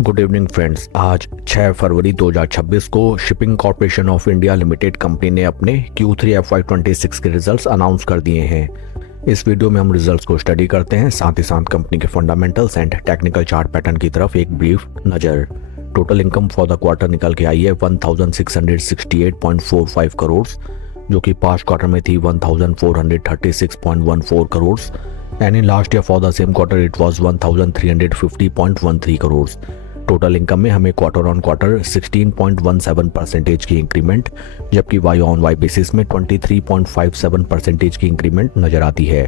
Good evening friends. आज 6 फरवरी 2026 को shipping corporation of India limited company ने अपने Q3 FY26 के रिजल्ट्स अनाउंस कर दिए हैं। इस वीडियो में हम रिजल्ट्स को स्टडी करते हैं, साथ ही साथ कंपनी के fundamentals and technical chart pattern की तरफ एक ब्रीफ नज़र। Total income for the quarter निकल के आई है 1668.45 करोड़, जो कि पास्ट क्वार्टर में थी 1436.14 crore and in last year for the same quarter it was 1350.13 crore. Total income में हमें क्वार्टर ऑन क्वार्टर 16.17% की इंक्रीमेंट, जबकि वाई ऑन वाई बेसिस में 23.57% की इंक्रीमेंट नजर आती है।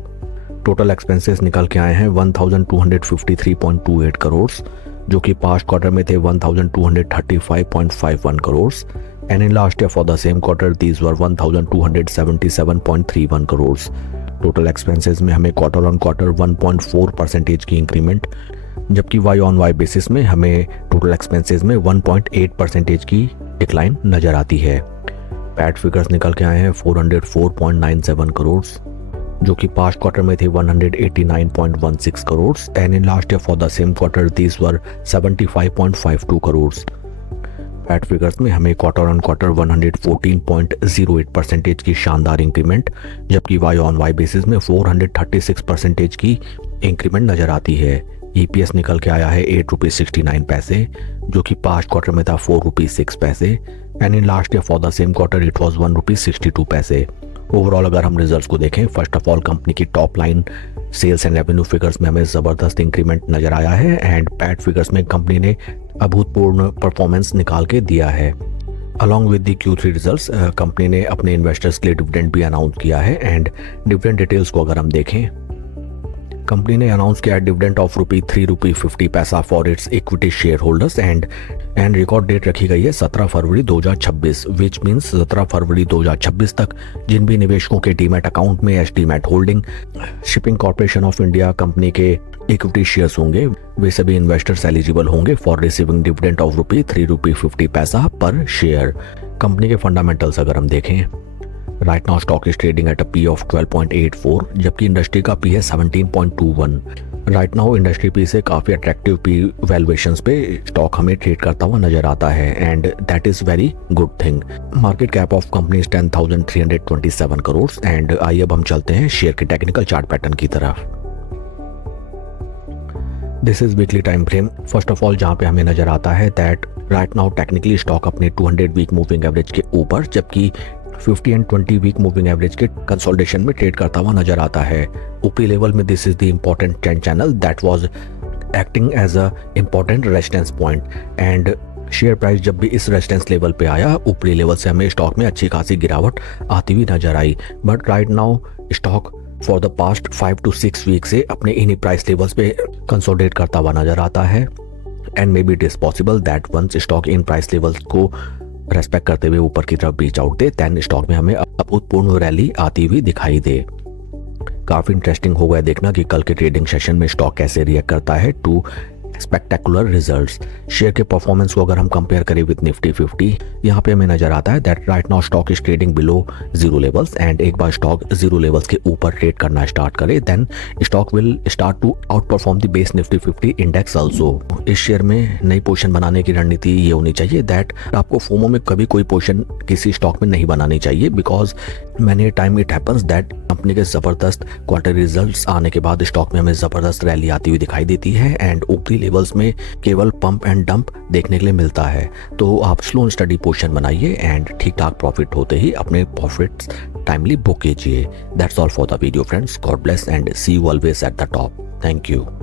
टोटल एक्सपेंसेस निकल के आए हैं 1253.28 करोड़, जो कि पास्ट क्वार्टर में थे 1235.51 crore and in last year for the same quarter these were 1277.31 crore. Total expenses में हमें क्वार्टर ऑन क्वार्टर 1.4% की इंक्रीमेंट, जबकि वाई ऑन वाई बेसिस में हमें टोटल एक्सपेंसेस में 1.8% की डिक्लाइन नजर आती है। पैट फिगर्स निकल के आए हैं 404.97 करोड़, जो कि पास्ट क्वार्टर में थे 189.16 crore and in last year for the same quarter these were 75.52 crore. PAT figures में हमें क्वार्टर ऑन क्वार्टर 114.08% की शानदार इंक्रीमेंट, जबकि वाई ऑन वाई बेसिस में 436% की इंक्रीमेंट नजर आती है। ईपीएस निकल के आया है 8 रुपीज 69 पैसे, जो कि पास्ट क्वार्टर में था 4 रुपीज 6 पैसे and in last year for the same quarter it was 1 rupees 62 पैसे। ओवरऑल अगर हम रिजल्ट्स को देखें, फर्स्ट ऑफ ऑल कंपनी की top line sales and revenue figures में हमें ज़बरदस्त इंक्रीमेंट नजर आया है एंड पैट फिगर्स में कंपनी ने अभूतपूर्व परफॉर्मेंस निकाल के दिया है। Along with the Q3 results company ने अपने इन्वेस्टर्स के लिए डिविडेंड भी अनाउंस किया है एंड डिविडेंड डिटेल्स को अगर हम देखें, कंपनी ने अनाउंस किया dividend of ₹3.50 for its equity share holders and record date रखी गई है 17 फरवरी 2026, विच मीन्स 17 फरवरी 2026 तक जिन भी निवेशकों के डीमैट अकाउंट में demat holding shipping corporation of India company के इक्विटी शेयर्स होंगे, वे सभी इन्वेस्टर्स एलिजिबल होंगे फॉर रिसीविंग डिविडेंड ऑफ ₹3.50 पर शेयर। कंपनी के फंडामेंटल्स अगर हम देखें, right now stock is trading at a P of 12.84, जबकि इंडस्ट्री का पी है 17.21। राइट नाउ इंडस्ट्री पी से काफ़ी अट्रैक्टिव पी वैल्यूएशंस पे स्टॉक हमें ट्रेड करता हुआ नजर आता है and that is very good thing. Market cap of company is 10,327 crore and आइए अब हम चलते हैं शेयर के टेक्निकल चार्ट पैटर्न की तरफ। This is weekly time frame. First of all जहाँ पे हमें नजर आता है that right now technically stock अपने 200 वीक मूविंग एवरेज के ऊपर, जबकि 50 एंड 20 वीक मूविंग एवरेज के कंसोलिडेशन में ट्रेड करता हुआ नजर आता है। ऊपरी लेवल में this is the important trend channel that was acting as a important resistance point and share price जब भी इस रेजिस्टेंस लेवल पे आया, ऊपरी लेवल से हमें स्टॉक में अच्छी खासी गिरावट आती हुई नजर आई। But right now stock for the past 5 to 6 week से अपने इन्हीं प्राइस लेवल्स पे कंसोलिडेट करता हुआ नजर आता है and may be it is possible that once stock इन प्राइस लेवल्स को रेस्पेक्ट करते हुए ऊपर की तरफ रीच आउट दे, देन स्टॉक में हमें अभूतपूर्व रैली आती हुई दिखाई दे। काफी इंटरेस्टिंग होगा देखना कि कल के ट्रेडिंग सेशन में स्टॉक कैसे रिएक्ट करता है टू स्पेक्टेकुलर रिजल्ट्स। शेयर के परफॉर्मेंस को अगर हम कंपेयर करें विद निफ्टी 50, यहाँ पे हमें नजर आता है that right now stock is trading below zero levels and एक बार स्टॉक जीरो लेवल्स के ऊपर ट्रेड करना स्टार्ट करे, then stock will start to outperform the base Nifty 50 index also. इस शेयर में नई पोजीशन बनाने की रणनीति ये होनी चाहिए दैट आपको फोमो में कभी कोई पोजीशन किसी स्टॉक में नहीं बनानी चाहिए, because many time it happens that company के जबरदस्त क्वार्टर रिजल्ट्स आने के बाद स्टॉक में हमें जबरदस्त रैली आती हुई दिखाई देती है एंड ऊपरी लेवल्स में केवल पंप एंड डंप देखने के लिए मिलता है। तो आप स्लो एंड स्टडी पोजीशन बनाइए एंड ठीक ठाक प्रॉफिट होते ही अपने प्रॉफिट्स टाइमली बुक कीजिए। That's all for the video friends. God bless and see you always at the top. Thank you.